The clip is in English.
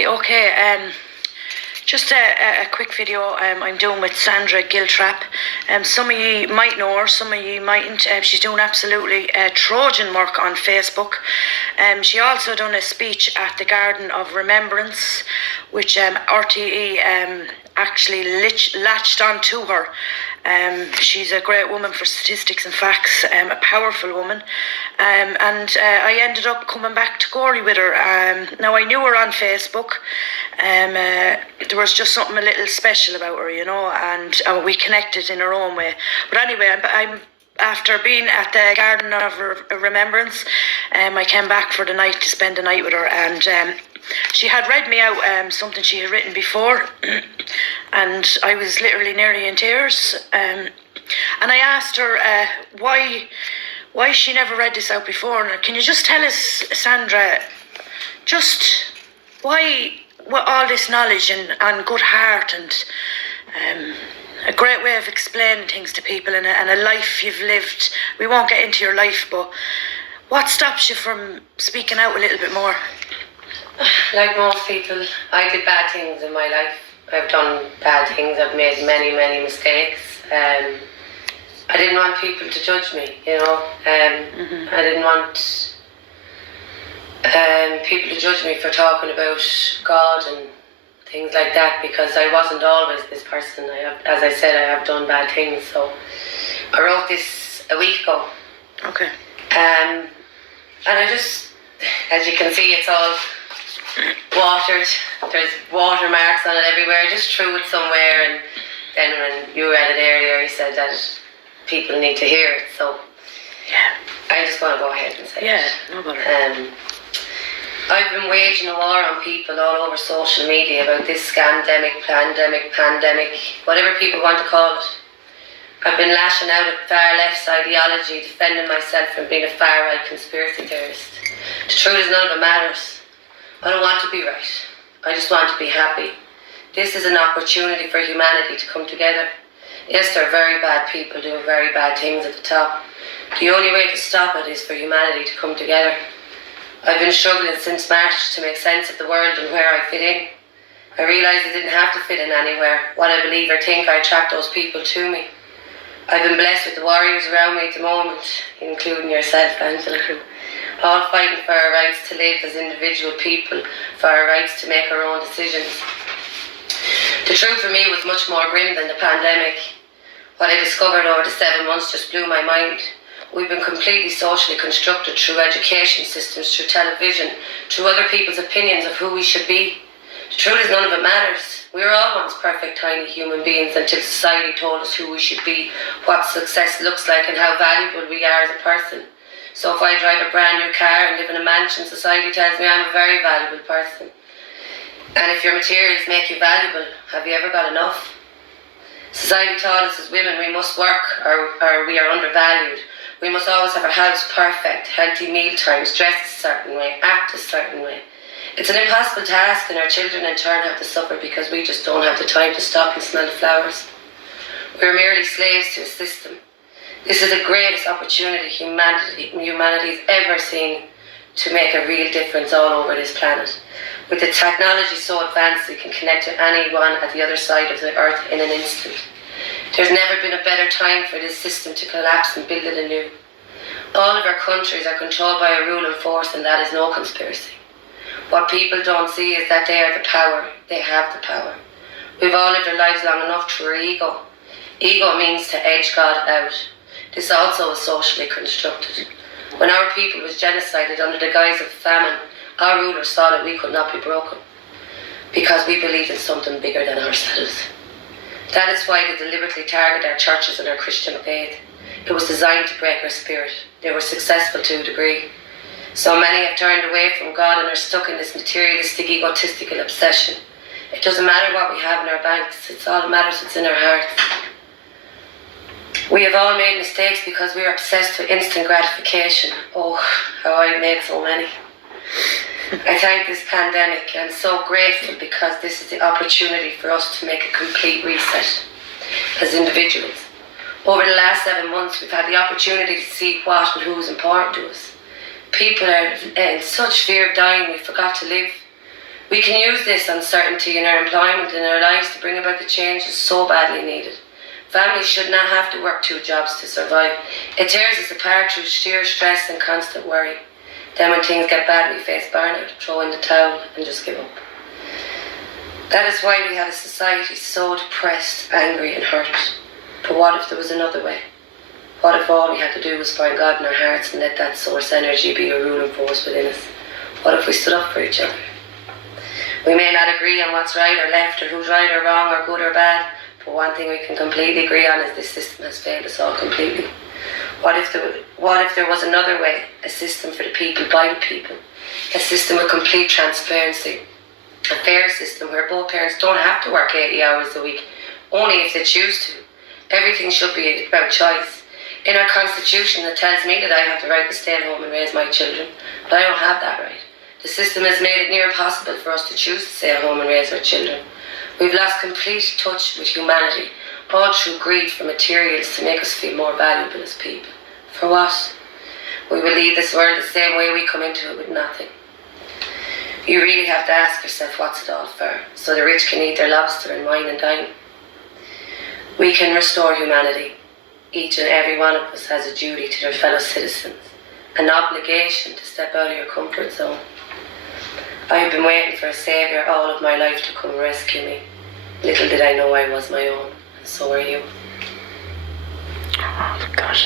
Right, okay, just a quick video I'm doing with Sandra Giltrap. Some of you might know her, some of you mightn't. She's doing absolutely Trojan work on Facebook. She also done a speech at the Garden of Remembrance, which RTE actually latched on to her. She's a great woman for statistics and facts, a powerful woman, and I ended up coming back to Gorey with her. Now I knew her on Facebook. There was just something a little special about her, you know, and we connected in her own way. But anyway, I'm after being at the Garden of Remembrance, I came back for the night to spend the night with her, and she had read me out something she had written before, and I was literally nearly in tears. And I asked her why she never read this out before. And can you just tell us, Sandra, just why all this knowledge and good heart and a great way of explaining things to people and a life you've lived. We won't get into your life, but what stops you from speaking out a little bit more? Like most people, I did bad things in my life. I've done bad things. I've made many, many mistakes. I didn't want people to judge me, you know. I didn't want people to judge me for talking about God and things like that, because I wasn't always this person. As I said, I have done bad things. So I wrote this a week ago. Okay. And I just, as you can see, it's all watered. There's watermarks on it everywhere. I just threw it somewhere, and then when you read it earlier, you said that people need to hear it. So yeah, I just want to go ahead and say yeah, it. no bother. I've been waging a war on people all over social media about this scandemic, pandemic, whatever people want to call it. I've been lashing out at far left's ideology, defending myself from being a far right conspiracy theorist. The truth is, none of it matters. I don't want to be right. I just want to be happy. This is an opportunity for humanity to come together. Yes, there are very bad people doing very bad things at the top. The only way to stop it is for humanity to come together. I've been struggling since March to make sense of the world and where I fit in. I realised I didn't have to fit in anywhere. What I believe or think, I attract those people to me. I've been blessed with the warriors around me at the moment, including yourself, Angela, all fighting for our rights to live as individual people, for our rights to make our own decisions. The truth for me was much more grim than the pandemic. What I discovered over the 7 months just blew my mind. We've been completely socially constructed through education systems, through television, through other people's opinions of who we should be. The truth is, none of it matters. We were all once perfect, tiny human beings until society told us who we should be, what success looks like, and how valuable we are as a person. So if I drive a brand new car and live in a mansion, society tells me I'm a very valuable person. And if your materials make you valuable, have you ever got enough? Society taught us as women we must work or we are undervalued. We must always have our house perfect, healthy meal times, dress a certain way, act a certain way. It's an impossible task, and our children in turn have to suffer because we just don't have the time to stop and smell the flowers. We're merely slaves to a system. This is the greatest opportunity humanity's ever seen to make a real difference all over this planet. With the technology so advanced, we can connect to anyone at the other side of the earth in an instant. There's never been a better time for this system to collapse and build it anew. All of our countries are controlled by a ruling force, and that is no conspiracy. What people don't see is that they are the power. They have the power. We've all lived our lives long enough through our ego. Ego means to edge God out. This also is socially constructed. When our people was genocided under the guise of famine, our rulers saw that we could not be broken because we believed in something bigger than ourselves. That is why they deliberately target our churches and our Christian faith. It was designed to break our spirit. They were successful to a degree. So many have turned away from God and are stuck in this materialistic, egotistical obsession. It doesn't matter what we have in our banks. It's all that matters what's in our hearts. We have all made mistakes because we are obsessed with instant gratification. Oh, how I've made so many. I thank this pandemic. I'm so grateful because this is the opportunity for us to make a complete reset as individuals. Over the last 7 months, we've had the opportunity to see what and who is important to us. People are in such fear of dying, we forgot to live. We can use this uncertainty in our employment and our lives to bring about the changes so badly needed. Families should not have to work 2 jobs to survive. It tears us apart through sheer stress and constant worry. Then when things get bad, we face burnout, throw in the towel and just give up. That is why we have a society so depressed, angry and hurt. But what if there was another way? What if all we had to do was find God in our hearts and let that source energy be a ruling force within us? What if we stood up for each other? We may not agree on what's right or left or who's right or wrong or good or bad, but one thing we can completely agree on is this system has failed us all completely. What if there was another way, a system for the people, by the people, a system with complete transparency, a fair system where both parents don't have to work 80 hours a week, only if they choose to. Everything should be about choice. In our constitution it tells me that I have the right to stay at home and raise my children, but I don't have that right. The system has made it near impossible for us to choose to stay at home and raise our children. We've lost complete touch with humanity, all through greed for materials to make us feel more valuable as people. For what? We will leave this world the same way we come into it, with nothing. You really have to ask yourself, what's it all for? So the rich can eat their lobster and wine and dine. We can restore humanity. Each and every one of us has a duty to their fellow citizens, an obligation to step out of your comfort zone. I have been waiting for a saviour all of my life to come rescue me. Little did I know I was my own, and so are you. Oh, God.